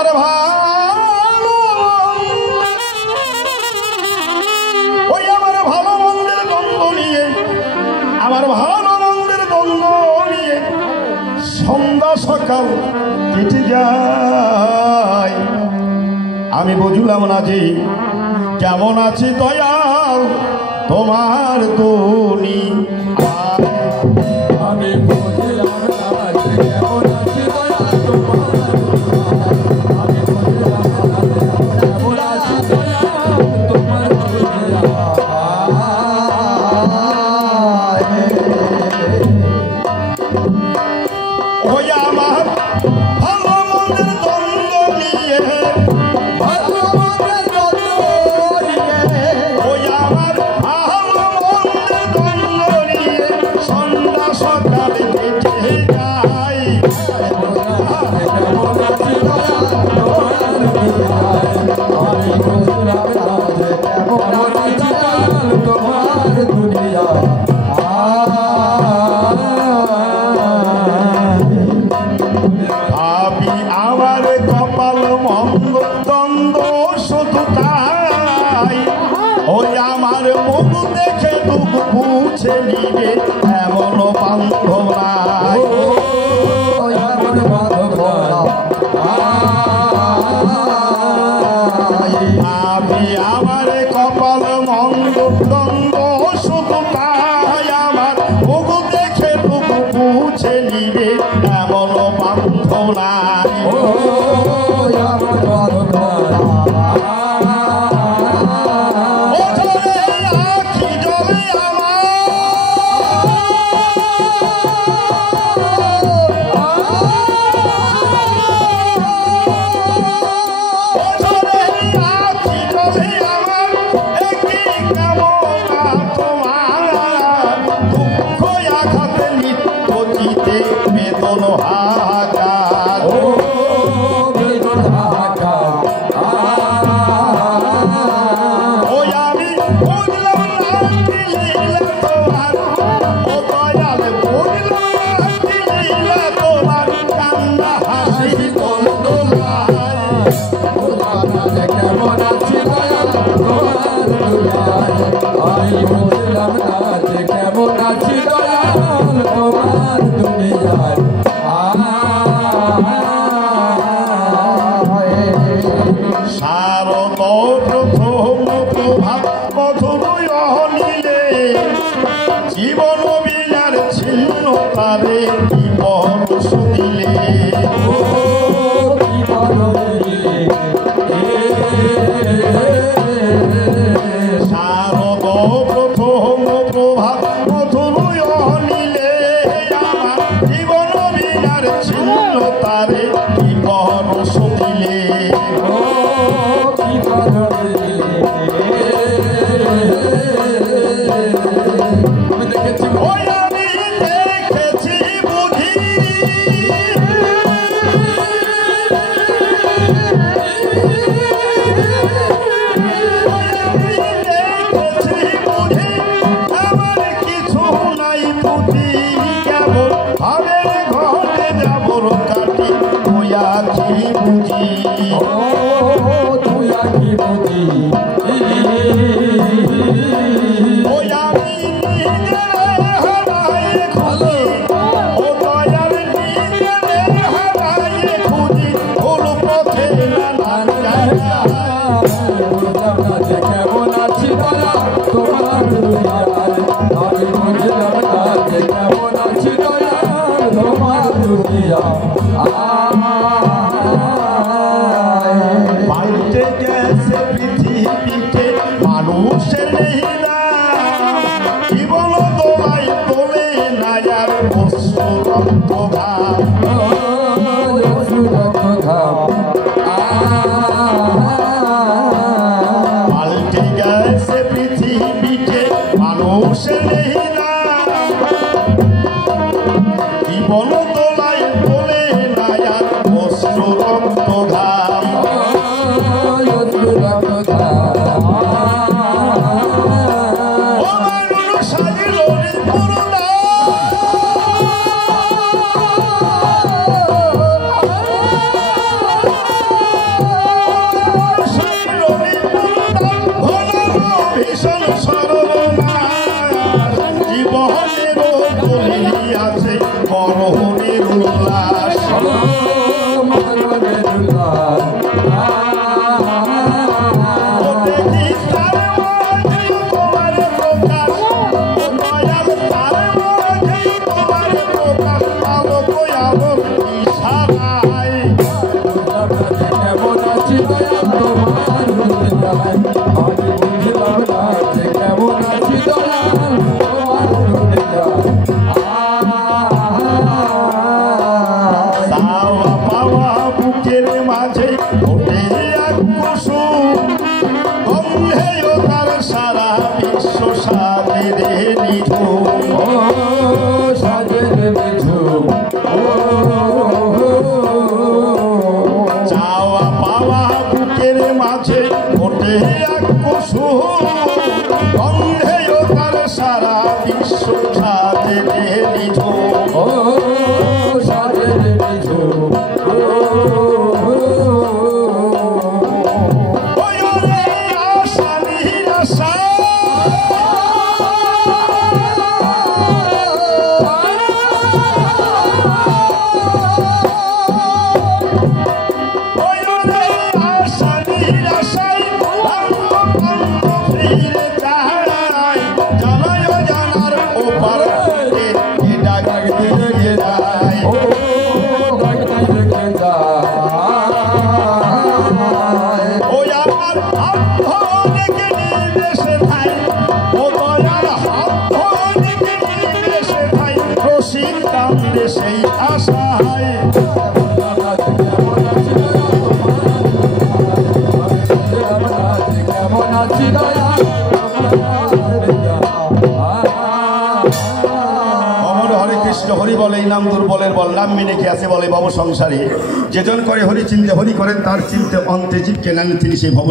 আমার ভালো ওই আমার ভালো মন্দের দ্বন্দ্ব নিয়ে আমার ভালো মন্দের দ্বন্দ্ব নিয়ে সন্ধ্যা সকাল কেটে যায় আমি বুঝলাম না যে কেমন আছি দয়াল তোমার দুনি আমি বুঝলাম না যে কেমন আছি দয়াল তোমার আমি বুঝলাম না যে কেমন আছি দয়াল তোমার ওই আমার ভালো মন্দের দ্বন্দ্ব নিয়ে ভালো মন্দের দ্বন্দ্ব নিয়ে ওই আমার ভালো মন্দের দ্বন্দ্ব নিয়ে সন্ধ্যা সকাল কেটে যায় কেমন আছি দয়াল তোমার আমি বুঝলাম না যে কেমন আছি দয়াল তোমার দুনিয়া আমি আমার কপাল মন্দ দ্বন্দ্ব শুধু তাই ওই আমার মুখ দেখে দুঃখ বুঝে নিবে এমন বান্ধব নাই আমি আমার কপাল মন্দ দ্বন্দ্ব শুধু তাই আমার মুখ দেখে দুঃখ বুঝে নিবে এমন বান্ধব নাই কেমন আছি দয়াল তোমার দুনিয়ায় শারদ প্রথম প্রভাত মধুর নিলে জীবন বিলার ছিন্ন তারে কি পরশ দিলে শারদ প্রথম প্রভাত মধুর নিলে আমার জীবন বিলার ছিন্ন তারে কি পরশ দিলে ওই আমি দেখেছি বুঝি আমার কিছু নাই বুঝি কেমন ভাবে ঘরে যাবর কাটি তুই আছি বুঝি তুই আছি বুঝি ওই আমি নিজের হারায় খুঁজি ও দয়াল নিজের হারায় খুঁজি ভুল পথে না বুঝলাম না যে কেমন আছি দয়াল তোমার দুনিয়ায় আমি বুঝলাম না যে কেমন আছি দয়াল তোমার দুনিয়া পাল্টে গেছে পৃথিবীতে মানুষের নেই না জীবন তোমায় তোলে না আর বস্ত্র রক্ত ঘাম পাল্টে গেছে পৃথিবীতে মানুষের নেই না জীবন তোলায় তোলে না আর বস্ত্র রক্ত ঘাম বলিয়াছে মরণের উল্লাস সারা বিশ্ব সাজে নিঝুম সাজে নিঝুম চাওয়া পাওয়া বুকের মাঝে ওঠে এক কুসুম গন্ধেও তার সারা বিশ্ব সাজে নিঝুম সাজে নিঝুম সেই আশায় হরি বলে নাম দুর্বলের বল নাম মেনে কি আছে বলে ভব সংসারে যেজন করে হরি চিনতে হরি করেন তার চিনতে অন্তে জীবকে নেন তিনি সেই ভব